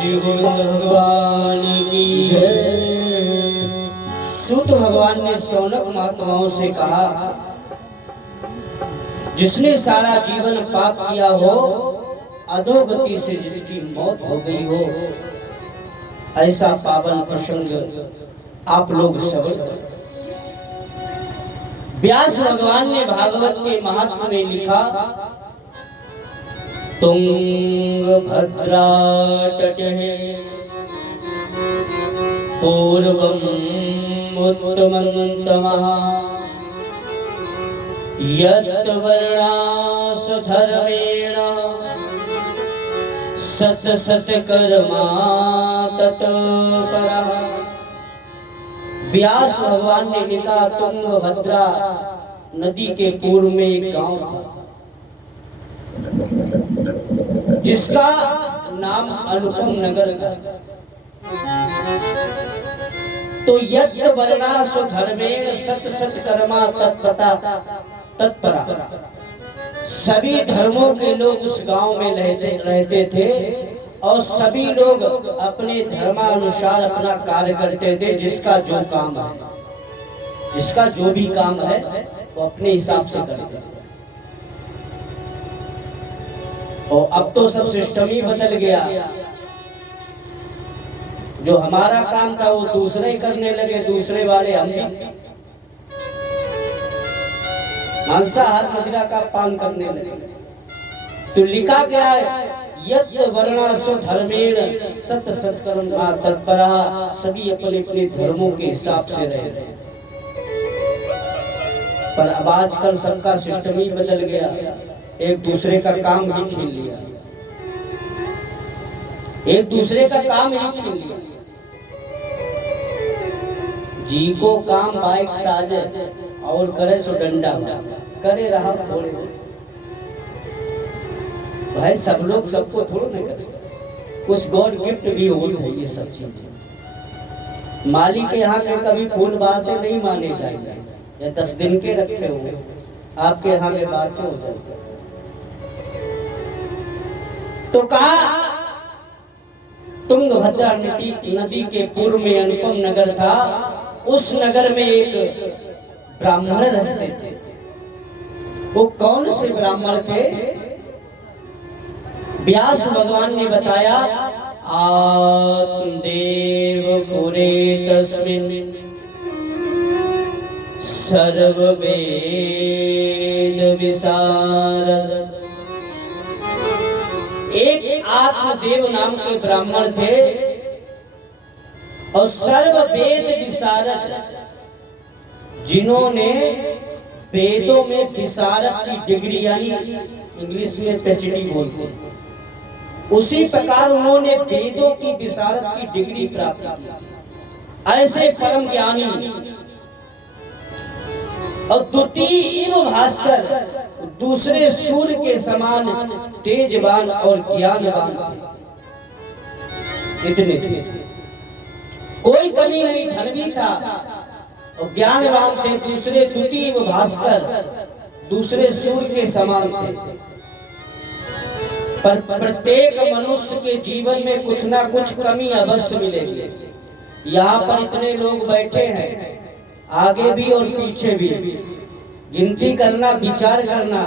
श्री गोविंद भगवान की जय। सूत भगवान ने शौनक महात्माओं से कहा, जिसने सारा जीवन पाप किया हो, अधोगति से जिसकी मौत हो गई हो, ऐसा पावन प्रसंग आप लोग सब। व्यास भगवान ने भागवत के महात्म्य में लिखा, तुंगभद्रा तटे पूर्वम उत्तमन्तमः यत् वर्णास धर्मेण सत सत कर्मा तत्परः। व्यास भगवान ने लिखा, तुंगभद्रा नदी के पूर्व में एक गांव था जिसका नाम अनुपम नगर था। तो यज्ञ वर्णास धर्मेण सत सत कर्मा तत्परा। सभी धर्मों के लोग उस गांव में रहते थे और सभी लोग अपने धर्मानुसार अपना कार्य करते थे। जिसका जो काम है, जिसका जो भी काम है वो अपने हिसाब से करते थे। और अब तो सब सिस्टम ही बदल गया। जो हमारा काम था वो दूसरे करने लगे, दूसरे वाले हम भी मांसाहार मदिरा का पान करने लगे। तो लिखा गया है, यज्ञ वर्णासो धर्मेण सत सत कर्मा तत्परः। सभी अपने अपने धर्मों के हिसाब से रहे। पर अब आजकल सबका सिस्टम ही बदल गया, एक दूसरे का काम ही छीन लिया, एक दूसरे का काम ही छीन लिया। जी को काम बाइक साजे और करे सो डंडा करे रहा थोड़े। भाई सब लोग सबको थोड़ा नहीं कर सकते, कुछ गॉड गिफ्ट भी होता है। ये सब चीजें मालिक के यहाँ के कभी फूल बासे नहीं माने जाएंगे, या 10 दिन के रखे हुए आपके यहाँ के बासे हो जाएंगे। तो कहा, तुंगभद्रा नदी के पूर्व में अनुपम नगर था। उस नगर में एक ब्राह्मण रहते थे। वो कौन से ब्राह्मण थे? व्यास भगवान ने बताया, आत्मदेव पुरे तस्मिन् सर्व वेद विशारद। एक आत्मदेव नाम के ब्राह्मण थे और सर्व वेद विशारद, जिन्होंने वेदों में विशारद की डिग्री, यानी इंग्लिश में PhD बोलते हैं, उसी प्रकार उन्होंने वेदों की विशारद की डिग्री प्राप्त की। ऐसे परम ज्ञानी और द्वितीय भास्कर, दूसरे सूर्य के समान तेजवान और ज्ञानवान थे। इतने कोई कमी नहीं, धन भी था और ज्ञानवान थे। दूसरे द्वितीय भास्कर, दूसरे सूर्य के समान थे। पर प्रत्येक मनुष्य के जीवन में कुछ ना कुछ कमी अवश्य मिलेगी। यहाँ पर इतने लोग बैठे हैं, आगे भी और पीछे भी, गिनती करना, विचार करना।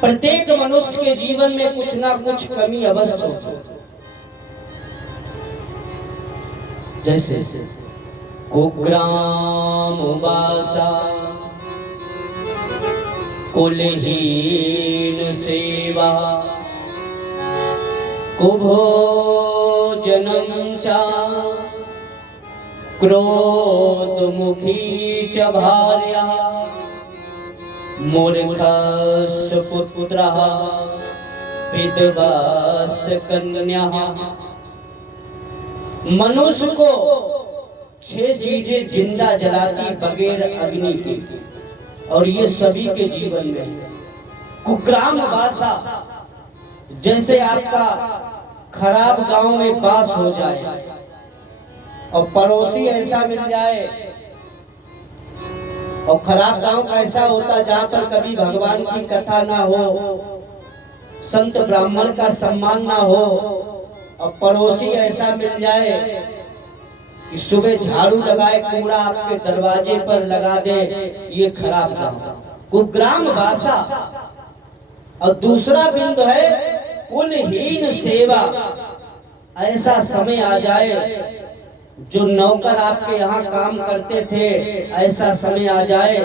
प्रत्येक मनुष्य के जीवन में कुछ ना कुछ कमी अवश्य हो। जैसे कुग्राम वासा कुलहीन सेवा कुभोजनं च क्रोधमुखी च भार्या मूर्खस्य पुत्रः विधवास्य कन्या। मनुष्य को 6 चीजें जिंदा जलाती बगैर अग्नि के, और ये सभी के जीवन में। कुग्राम वासा, जैसे आपका खराब गांव में बास हो जाए और पड़ोसी ऐसा मिल जाए, और खराब गांव कैसा होता जहां पर कभी भगवान की कथा ना हो, संत ब्राह्मण का सम्मान ना हो, और पड़ोसी ऐसा मिल जाए कि सुबह झाड़ू लगाए, कूड़ा आपके दरवाजे पर लगा दे, ये खराब काम। कुग्राम वासा। और दूसरा बिंदु है कुलहीन सेवा। ऐसा समय आ जाए, जो नौकर आपके यहाँ काम करते थे, ऐसा समय आ जाए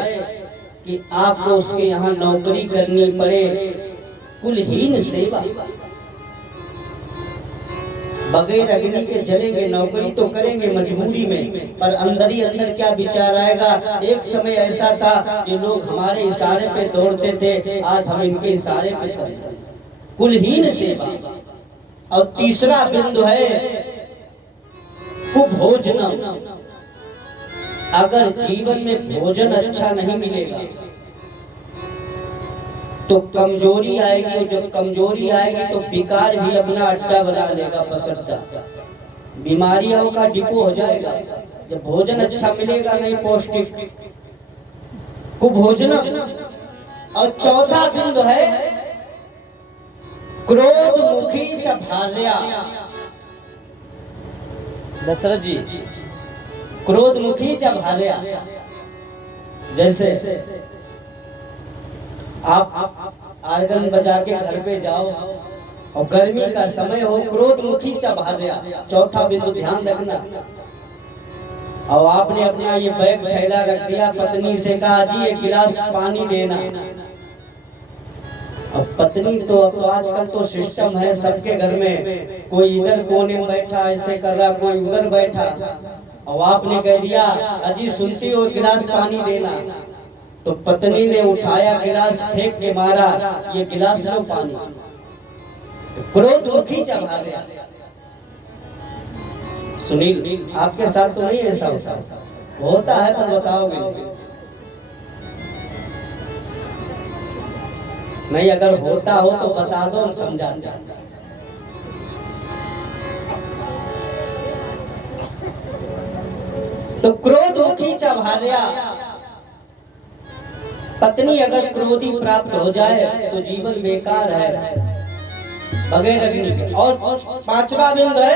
कि आपको उसके यहाँ नौकरी करनी पड़े। कुलहीन सेवा। बगैर अग्नि के जलेंगे, नौकरी तो करेंगे मजबूरी में, पर अंदर ही अंदर क्या विचार आएगा। एक समय ऐसा था कि लोग हमारे इशारे पे दौड़ते थे, आज हम इनके इशारे पे चलते हैं। कुलहीन सेवा। और तीसरा बिंदु है कुभोजनम। अगर जीवन में भोजन अच्छा नहीं मिलेगा तो कमजोरी आएगी, और जब कमजोरी आएगी तो विकार भी अपना अड्डा बना लेगा, बसरता बीमारियों का डिपो हो जाएगा। जब भोजन अच्छा मिलेगा नहीं, पौष्टिक, कुभोजन। और चौथा बिंदु है क्रोध मुखी च भार्या। दशरथ जी, क्रोध मुखी च भार्या। जैसे आप आर्गन बजा के घर पे जाओ और गर्मी का समय हो, क्रोध मुखी च भार्या। चौथा बिंदु ध्यान रखना। और आपने अपना ये बैग थैला रख दिया, पत्नी से कहा जी एक गिलास पानी देना। अब पत्नी तो अब आजकल तो सिस्टम है सबके घर में, कोई इधर कोने में बैठा ऐसे कर रहा, कोई उधर बैठा। और आपने कह दिया अजी सुनती हो गिलास पानी देना, तो पत्नी ने उठाया गिलास, फेंक के मारा, ये गिलास लो पानी। तो क्रोध मुखी च भार्या। सुनील, आपके साथ तो नहीं ऐसा होता है, पर बताओगे नहीं? अगर होता हो तो बता दो, हम समझा दें। तो क्रोध मुखी च भार्या। पत्नी अगर क्रोधी प्राप्त हो जाए तो जीवन बेकार है, बगैर अग्नि के। और पांचवा बिंदु है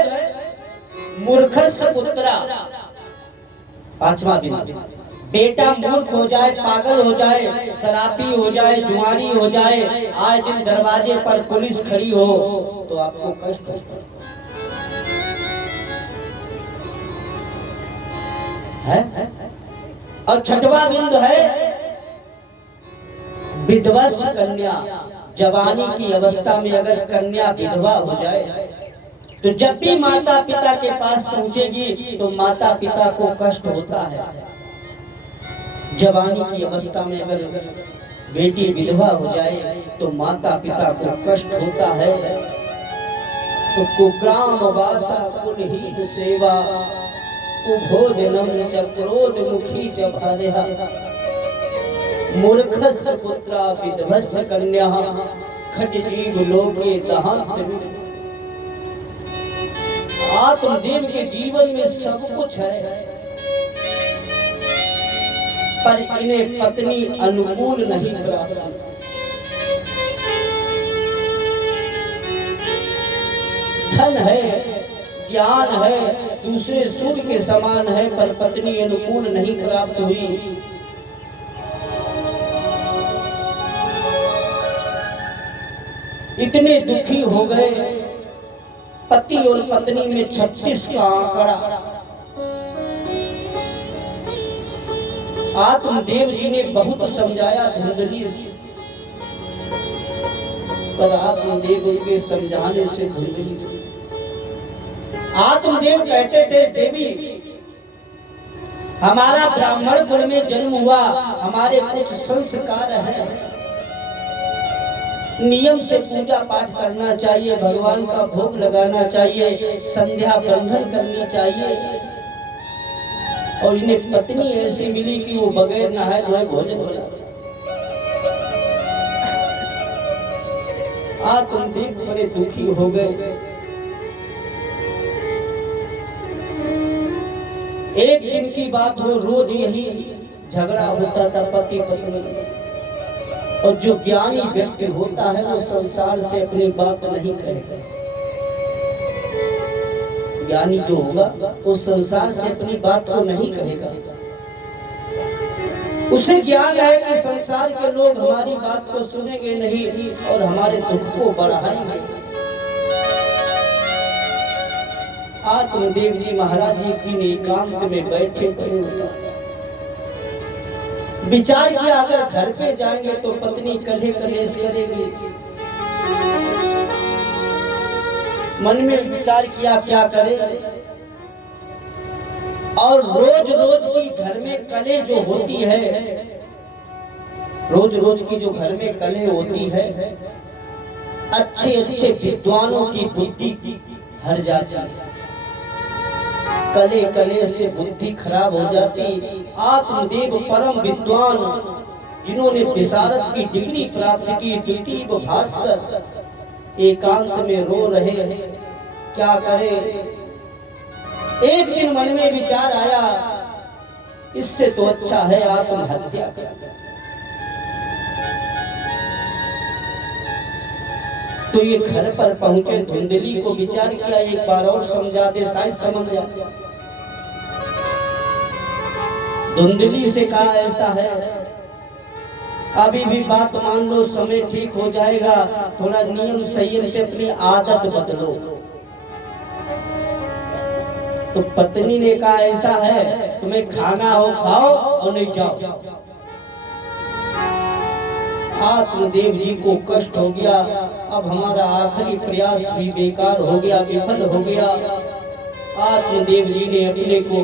मूर्खस्य पुत्रा। पांचवा बिंदु, बेटा मूर्ख हो जाए, पागल हो जाए, शराबी हो जाए, जुआरी हो जाए, आए दिन दरवाजे पर पुलिस खड़ी हो तो आपको कष्ट होता है। और छठवां बिंदु है विधवस कन्या। जवानी की अवस्था में अगर कन्या विधवा हो जाए तो जब भी माता पिता के पास पहुंचेगी तो माता पिता को कष्ट होता है। जवानी की अवस्था में अगर बेटी विधवा हो जाए तो माता पिता को कष्ट होता है। तो कुग्राम वासा कुलहीन सेवा, कुभोजनम च क्रोध मुखी च भार्या, मूर्खस्य पुत्रा विधवस्य कन्या, खटजीव लोके दहांत। आत्मदेव के जीवन में सब कुछ है, पर इन्हें पत्नी अनुकूल नहीं प्राप्त। धन है, ज्ञान है, दूसरे सूर्य के समान है, पर पत्नी अनुकूल नहीं प्राप्त हुई। इतने दुखी हो गए। पति और पत्नी में 36 का आंकड़ा। आत्मदेव जी ने बहुत समझाया धुंधली, पर आत्मदेव के समझाने से धुंधली। आत्मदेव कहते थे देवी हमारा ब्राह्मण कुल में जन्म हुआ, हमारे कुछ संस्कार हैं, नियम से पूजा पाठ करना चाहिए, भगवान का भोग लगाना चाहिए, संध्या बंधन करनी चाहिए। और इन्हें पत्नी ऐसी मिली कि वो बगैर नहाए धोए भोजन बना। आत्मदेव बड़े दुखी हो गए। एक दिन की बात हो, रोज यही झगड़ा होता था पति पत्नी। और जो ज्ञानी व्यक्ति होता है वो संसार से अपनी बात नहीं कहेगा। ज्ञानी जो होगा वो संसार से अपनी बात को नहीं कहेगा। उसे ज्ञान है कि संसार के लोग हमारी बात को सुनेंगे नहीं और हमारे दुख को बढ़ाएंगे। आत्मदेव जी महाराज जी की एकांत में बैठे पड़े उदास विचार किया, अगर घर पे जाएंगे तो पत्नी कलह कलेश करेगी। मन में विचार किया क्या करे, और रोज रोज की घर में कलह जो होती है, रोज रोज की जो घर में कलह होती है, अच्छे अच्छे विद्वानों की बुद्धि हर जाती है। कले कले से बुद्धि खराब हो जाती। आत्मदेव परम विद्वान जिन्होंने विशारद की डिग्री प्राप्त की, द्वितीय भास्कर एकांत में रो रहे हैं, क्या करे। एक दिन मन में विचार आया, इससे तो अच्छा है आत्महत्या कर। तो ये घर पर पहुंचे, धुंधली को विचार किया, एक बार और समझा दे, शायद समझ जाए। धुंधली से कहा ऐसा है, अभी भी बात मान लो, समय ठीक हो जाएगा, थोड़ा नियम संयम से अपनी आदत बदलो। तो पत्नी ने कहा ऐसा है, तुम्हें खाना हो खाओ और नहीं जाओ। आत्मदेव जी को कष्ट हो गया, अब हमारा आखिरी प्रयास भी बेकार हो गया, विफल हो गया। आत्मदेव जी ने अपने को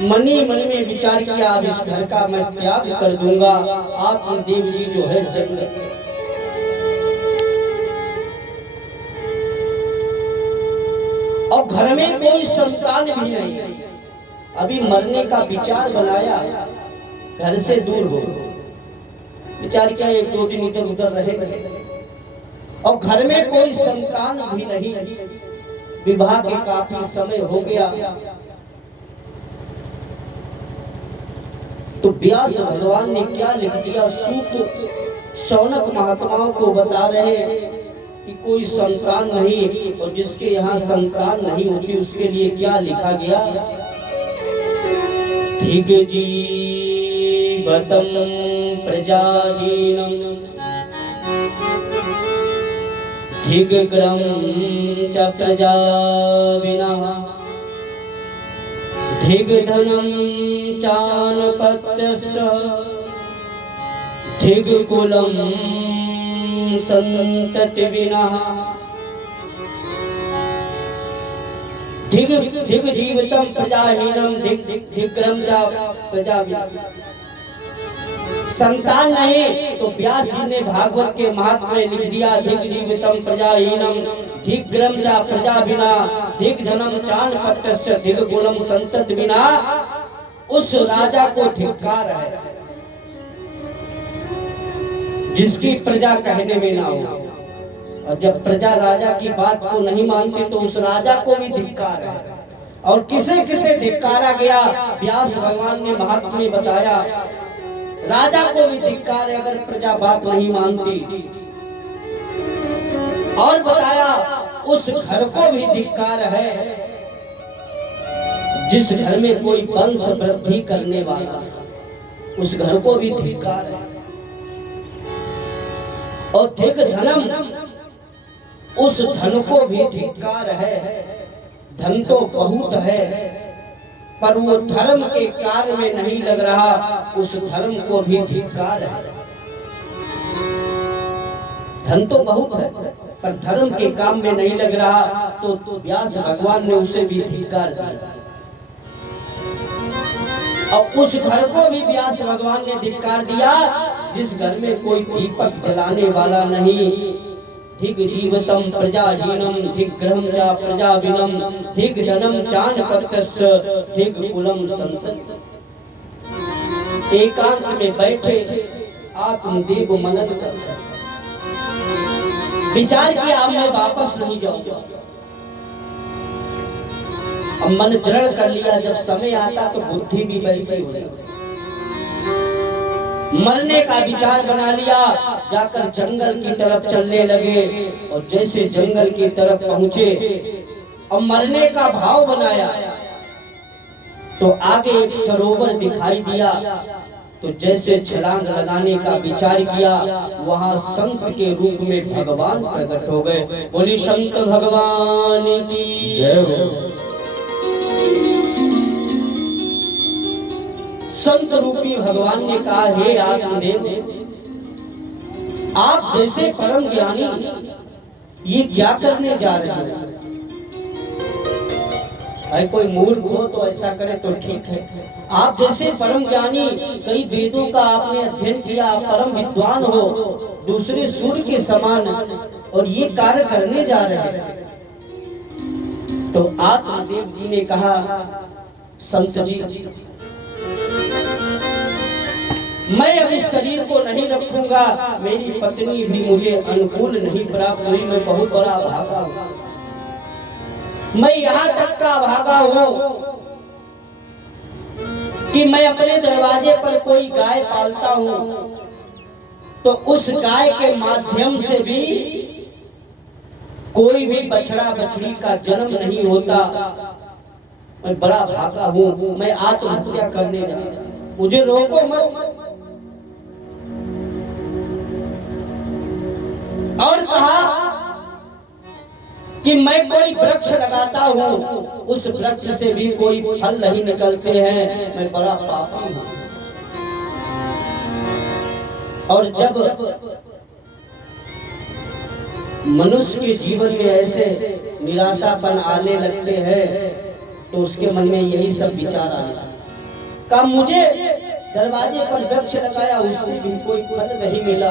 मनी मन में विचार किया, अब इस घर का मैं त्याग कर दूंगा। आत्मदेव जी जो है जंगल, और घर में कोई संतान भी नहीं, अभी मरने का विचार बनाया, घर से दूर हो विचार किया, एक दो दिन इधर उधर रहे, और घर में कोई संतान भी नहीं, विवाह के काफी समय हो गया। तो व्यास भगवान ने क्या लिख दिया, सूत शौनक महात्माओं को बता रहे कि कोई संतान नहीं, और जिसके यहाँ संतान नहीं होती उसके लिए क्या लिखा गया। दिग्जीवतं प्रजाहीनं दिग्ग्रं च प्रजाविनः दिग्धनं चानपत्यस्य दिग्कुलं सन्ततिविनः दिग्जीवितं प्रजाहीनं दिग्ग्रं च प्रजाविनः। संतान नहीं तो व्यास जी ने भागवत के महात्मा में लिख दिया, दिग्जीवितं प्रजाहीनं दिग्ग्रं च प्रजाविना दिग्धनं चानपत्यस्य दिग्कुलं सन्ततिविना। उस राजा को धिक्कार है जिसकी प्रजा कहने में ना हो, और जब प्रजा राजा की बात को नहीं मानती तो उस राजा को भी धिक्कार है। और किसे किसे धिक्कारा गया, व्यास भगवान ने महात्मा में बताया, राजा को भी धिक्कार है अगर प्रजा बात नहीं मानती, और बताया उस घर को भी धिक्कार है जिस घर में कोई वंश वृद्धि करने वाला, उस घर को भी धिक्कार है। और दिग्धनम, उस धन को भी धिक्कार है। धन तो बहुत है पर वो धर्म के कार्य में नहीं लग रहा, उस धर्म को भी धिक्कार है। धन तो बहुत है पर धर्म के काम में नहीं लग रहा, तो व्यास भगवान ने उसे भी धिक्कार दिया। और उस घर को भी व्यास भगवान ने धिक्कार दिया जिस घर में कोई दीपक जलाने वाला नहीं। दिग्जीवितं प्रजाहीनं दिग्ग्रहं च प्रजाविनं दिग्धनं चानपत्यस्य दिग्कुलं सन्ततिः। एकांत में बैठे आत्मदेव मनन कर विचार किया, अब मैं वापस नहीं जाऊंगा। अब मन दृढ़ कर लिया, जब समय आता तो बुद्धि भी वैसी हो जाए। मरने का विचार बना लिया, जाकर जंगल की तरफ चलने लगे। और जैसे जंगल की तरफ पहुंचे और मरने का भाव बनाया तो आगे एक सरोवर दिखाई दिया। तो जैसे छलांग लगाने का विचार किया, वहां संत के रूप में भगवान प्रकट हो गए। बोली संत भगवान की जय हो। संत रूपी भगवान ने कहा, हे आत्मदेव, आप जैसे परम ज्ञानी ये क्या करने जा रहे हैं? भाई कोई मूर्ख हो तो ऐसा करे तो ठीक है। आप जैसे परम ज्ञानी, कई वेदों का आपने अध्ययन किया, परम विद्वान हो, दूसरे सूर्य के समान, और ये कार्य करने जा रहे हैं। तो आत्मदेव जी ने कहा, संत जी, मैं अब इस शरीर को नहीं रखूंगा, मेरी पत्नी भी मुझे अनुकूल नहीं प्राप्त हुई, मैं बहुत बड़ा भागा हूं। मैं यहां तक का भागा हूं कि मैं अपने दरवाजे पर कोई गाय पालता हूं तो उस गाय के माध्यम से भी कोई भी बछड़ा बछड़ी का जन्म नहीं होता। मैं बड़ा भागा हूं, मैं आत्महत्या करने जा रहा हूं, मुझे रोको मत। और कहा कि मैं कोई वृक्ष लगाता हूँ, उस वृक्ष से भी कोई फल नहीं निकलते हैं, मैं बड़ा पापी हूँ। और जब मनुष्य के जीवन में ऐसे निराशापन आने लगते हैं तो उसके मन में यही सब विचार आता है। का मुझे दरवाजे पर वृक्ष लगाया, उससे भी कोई फल नहीं मिला,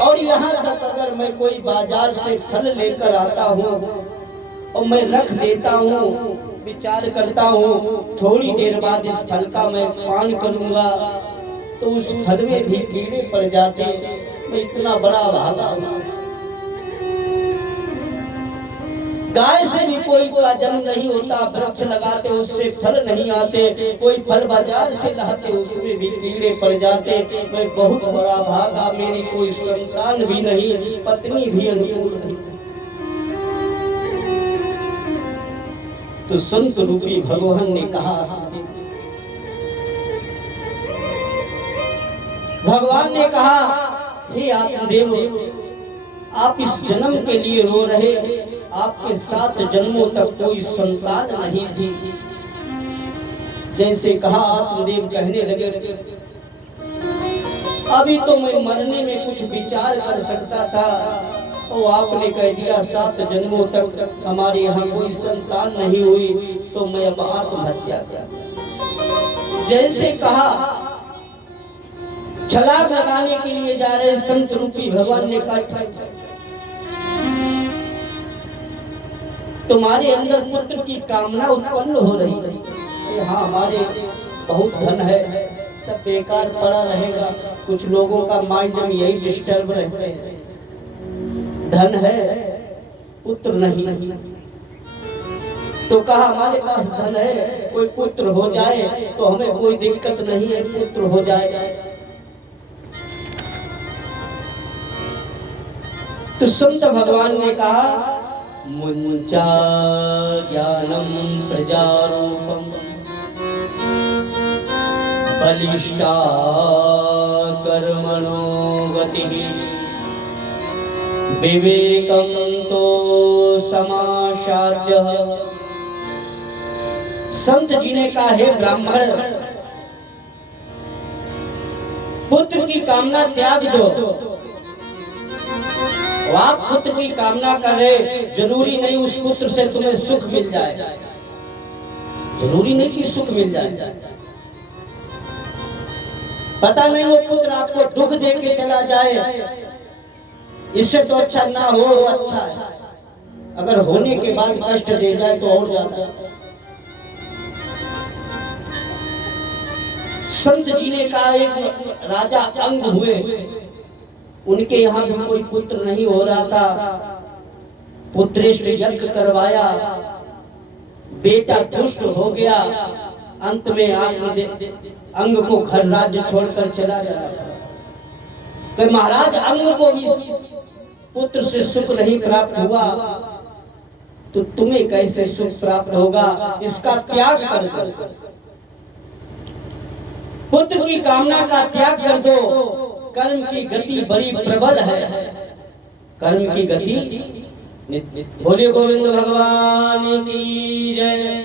और यहाँ तक अगर मैं कोई बाजार से फल लेकर आता हूँ और मैं रख देता हूँ, विचार करता हूँ थोड़ी देर बाद इस फल का मैं पान करूंगा तो उस फल में भी कीड़े पड़ जाते, मैं इतना बड़ा भागा हूँ। गाय से भी कोई का जन्म नहीं होता, वृक्ष लगाते उससे फल नहीं आते, कोई फल बाजार से लाते उसमें भी कीड़े पड़ जाते, मैं बहुत बड़ा भागा, मेरी कोई संतान भी नहीं, पत्नी भी अनुकूल नहीं। तो संत रूपी भगवान ने कहा, भगवान ने कहा, हे आत्मदेव, आप इस जन्म के लिए रो रहे, आपके 7 जन्मों तक कोई संतान नहीं थी। जैसे कहा आत्मदेव कहने लगे, अभी तो मैं मरने में कुछ विचार कर सकता था, तो आपने कह दिया 7 जन्मों तक हमारे यहाँ कोई संतान नहीं हुई, तो मैं अब आत्महत्या किया। जैसे कहा छलांग लगाने के लिए जा रहे संत रूपी भगवान ने कहा, तुम्हारे अंदर पुत्र की कामना उत्पन्न हो रही है। हाँ, हमारे बहुत धन है, सब बेकार पड़ा रहेगा। कुछ लोगों का माइंड में यही डिस्टर्ब रहते हैं, धन है पुत्र नहीं। तो कहा हमारे पास धन है, कोई पुत्र हो जाए तो हमें कोई दिक्कत नहीं है, पुत्र हो जाए। तो संत भगवान ने कहा, मुंचा ज्ञानम प्रजारूपम बलिष्ठा कर्मणो गतिः विवेकं तो समाशाद्यः। संत जी ने कहा, हे ब्राह्मण, पुत्र की कामना त्याग दो। आप पुत्र की कामना कर रहे, जरूरी नहीं उस पुत्र से तुम्हें सुख मिल जाए, जरूरी नहीं कि सुख मिल जाए। पता नहीं वो पुत्र आपको दुख दे के चला जाए, इससे तो अच्छा ना हो अच्छा है। अगर होने के बाद कष्ट दे जाए तो और ज्यादा। संत जी ने कहा, एक राजा अंग हुए, उनके यहाँ भी कोई पुत्र नहीं हो रहा था, पुत्रेष्ट यज्ञ करवाया, बेटा दुष्ट हो गया, अंत में अंग को घर राज्य छोड़कर चला जाता था। तो महाराज अंग को भी पुत्र से सुख नहीं प्राप्त हुआ तो तुम्हें कैसे सुख प्राप्त होगा? इसका त्याग कर दो, पुत्र की कामना का त्याग कर दो। कर्म की गति बड़ी प्रबल है, कर्म की गति। बोलिए गोविंद भगवान की जय।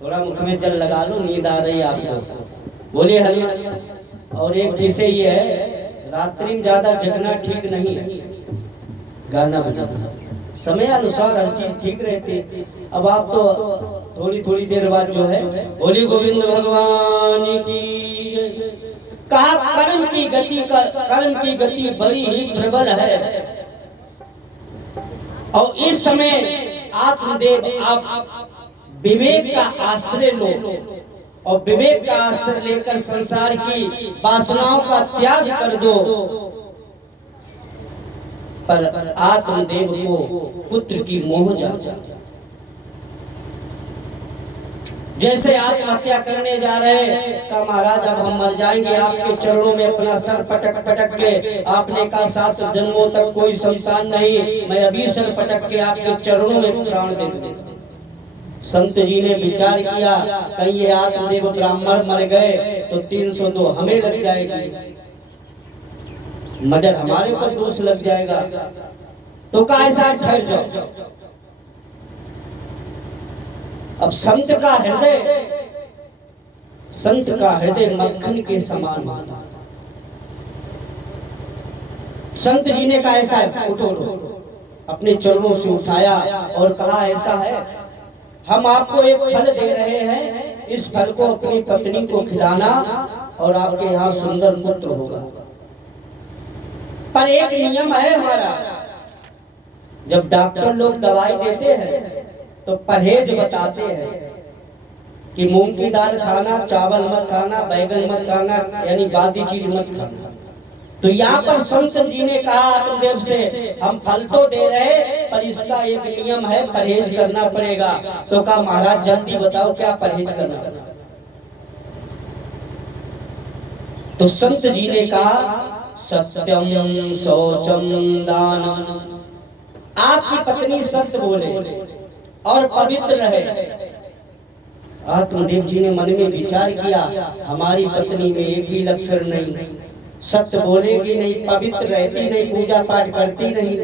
थोड़ा मुख में जल लगा लो, नींद आ रही है आपको। बोलिए हरि। और एक विषय ये है, रात्रि में ज्यादा जगना ठीक नहीं है, गाना बजाना समय अनुसार हर चीज ठीक रहती है। अब आप तो थोड़ी थोड़ी देर बाद जो है, बोलिए गोविंद भगवान की। कहा कर्म की गति बड़ी ही प्रबल है। और इस समय आत्मदेव आप विवेक का आश्रय लो और विवेक का आश्रय लेकर संसार की वासनाओं का त्याग कर दो। पर आत्मदेव को पुत्र की मोह जाता, जैसे आत्महत्या करने जा रहे कहा महाराज अब हम मर जाएंगे, आपके चरणों में अपना सर पटक पटक के, आपने कहा 7 जन्मों तक कोई संतान नहीं, मैं अभी सर पटक के आपके चरणों में प्राण दे दूं। संत जी ने विचार किया कहीं ये आत्मदेव ब्राह्मण मर गए तो 302 हमें लग जाएगी, मगर हमारे ऊपर दोष लग जाएगा। तो कहा ऐसा ठहर जाओ। अब संत का हृदय मक्खन के समान होता। संत जी ने कहा ऐसा है, उठो, अपने चरणों से उठाया और कहा ऐसा है, हम आपको एक फल दे रहे हैं, इस फल को अपनी पत्नी को खिलाना और आपके यहाँ सुंदर पुत्र होगा। पर एक नियम है हमारा, जब डॉक्टर लोग दवाई देते हैं तो परहेज बताते हैं कि मूंग की दाल खाना, चावल मत खाना, बैगन मत खाना, यानी बादी चीज मत खाना। तो यहाँ पर संत जी ने कहा आत्मदेव से, हम फल तो दे रहे पर इसका एक नियम है, परहेज करना पड़ेगा। तो कहा महाराज जल्दी बताओ क्या परहेज करना। तो संत जी ने कहा सत्यम शौचम दानम। आपकी पत्नी सत्य बोले और पवित्र रहे। आत्मदेव जी ने मन में विचार किया हमारी पत्नी में एक भी लक्षण नहीं, सत्य बोलेगी नहीं, पवित्र रहती नहीं, पूजा पाठ करती नहीं।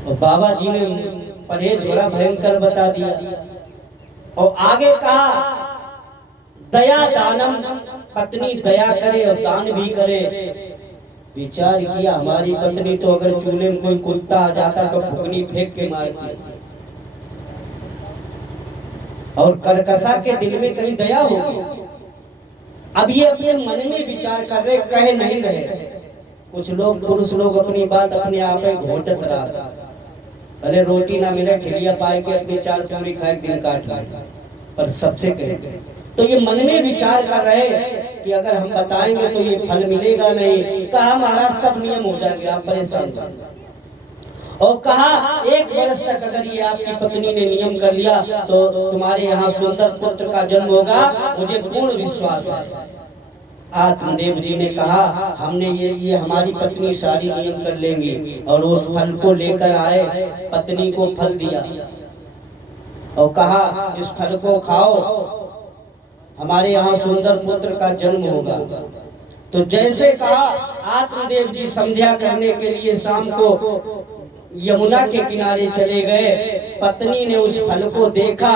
और बाबा जी ने परहेज बड़ा भयंकर बता दिया और आगे कहा दया दानम, पत्नी दया करे और दान भी करे। विचार किया हमारी पत्नी तो अगर चूल्हे में कोई कुत्ता आ जाता तो फुकनी फेंक के मारती, और करकसा के दिल में कहीं दया होगी। अब ये अपने मन में विचार कर रहे, कह नहीं रहे। कुछ लोग पुरुष लोग अपनी बात अपने आप में घोटत रहा, भले रोटी ना मिले ठिलिया पाए के अपनी 4 पूरी खाए दिन काट लाए, पर सबसे कहे। तो ये मन में विचार कर रहे कि अगर हम बताएंगे तो ये फल मिलेगा नहीं। कहा महाराज सब नियम हो जाएंगे, आप परेशान। और कहा 1 वर्ष तक अगर ये आपकी पत्नी ने नियम कर लिया तो तुम्हारे यहाँ सुंदर पुत्र का जन्म होगा, मुझे पूर्ण विश्वास है। आत्मदेव जी ने कहा हमने ये हमारी पत्नी सारी नियम कर लेंगी। और उस फल को लेकर आए, पत्नी को फल दिया और कहा इस फल को खाओ, हमारे यहाँ सुंदर पुत्र का जन्म होगा। तो जैसे कहा आत्मदेव जी संध्या करने के लिए शाम को यमुना के किनारे चले गए। पत्नी ने उस फल को देखा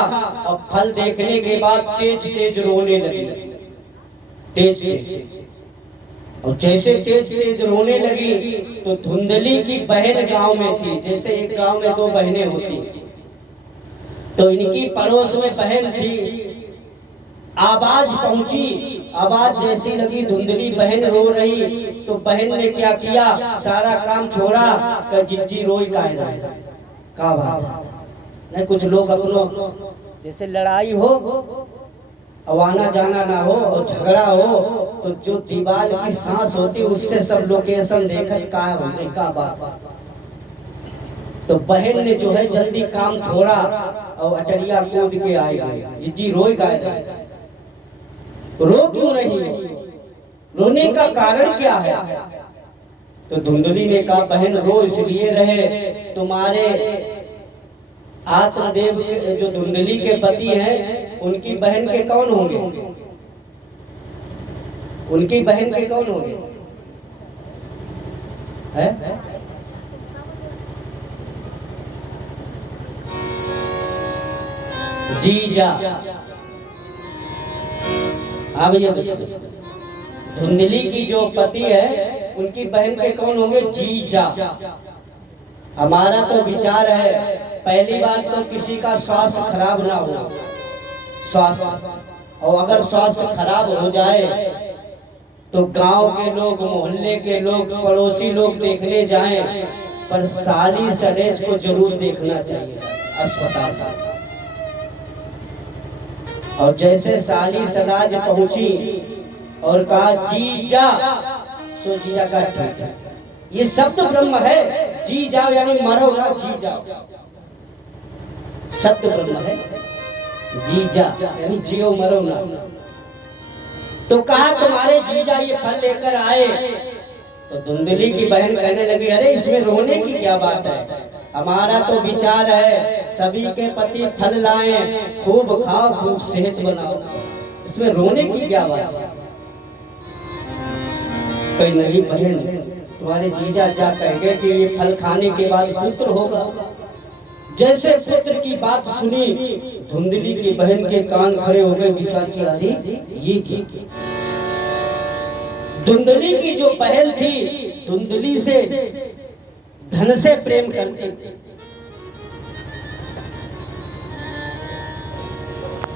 और फल देखने के बाद तेज तेज रोने लगी, तेज तेज। और जैसे तेज तेज रोने लगी तो धुंधली की बहन गांव में थी। जैसे एक गांव में 2 बहनें होती, तो इनकी पड़ोस में बहन थी। आवाज पहुंची, आवाज जैसी लगी धुंधली बहन रो रही, तो बहन ने क्या किया, सारा काम छोड़ा कर जिज्जी रोई का बात नहीं। कुछ लोग अपनों जैसे लड़ाई हो और आना जाना ना हो और झगड़ा हो तो जो दीवार की सांस होती उससे सब लोकेशन देखत का बात। तो बहन ने जो है जल्दी काम छोड़ा और अटरिया कूद के आए गए। जिज्जी रोई गाय रो क्यों रही हो, रोने का कारण क्या है? तो धुंधली ने कहा बहन रो इसलिए रहे, तुम्हारे आत्मदेव जो धुंधली के पति हैं उनकी बहन के कौन होंगे? उनकी बहन के कौन होंगे? है? जीजा। हाँ भैया, धुंधली की जो पति है उनकी बहन के कौन होंगे? जीजा। हमारा तो विचार है पहली बार तो किसी का स्वास्थ्य खराब ना हो, स्वास्थ्य, और अगर स्वास्थ्य खराब हो जाए तो गांव के लोग, मोहल्ले के लोग, पड़ोसी लोग देखने जाएं, पर साली सनेज को जरूर देखना चाहिए अस्पताल का। और जैसे साली सनाज पहुंची और कहा जीजा, सो जीजा का ठीक है, ये शब्द ब्रह्म है। जी जाओ यानी मरो ना, जी जाओ शब्द ब्रह्म है। जीजा यानी जियो मरो ना। तो कहा तुम्हारे जीजा ये फल लेकर आए। तो धुंधली की बहन कहने लगी अरे इसमें रोने की क्या बात है, हमारा तो विचार है सभी के पति फल लाए, खूब खाओ खूब सेहत बनाओ, इसमें रोने की क्या बात है? कोई नहीं बहन, तुम्हारे जीजा जा कहेंगे कि ये फल खाने के बाद पुत्र होगा। जैसे पुत्र की बात सुनी धुंधली की बहन के कान खड़े हो गए, विचार किया अरे ये क्या? धुंधली की जो बहन थी धुंधली से धन से प्रेम करती थी,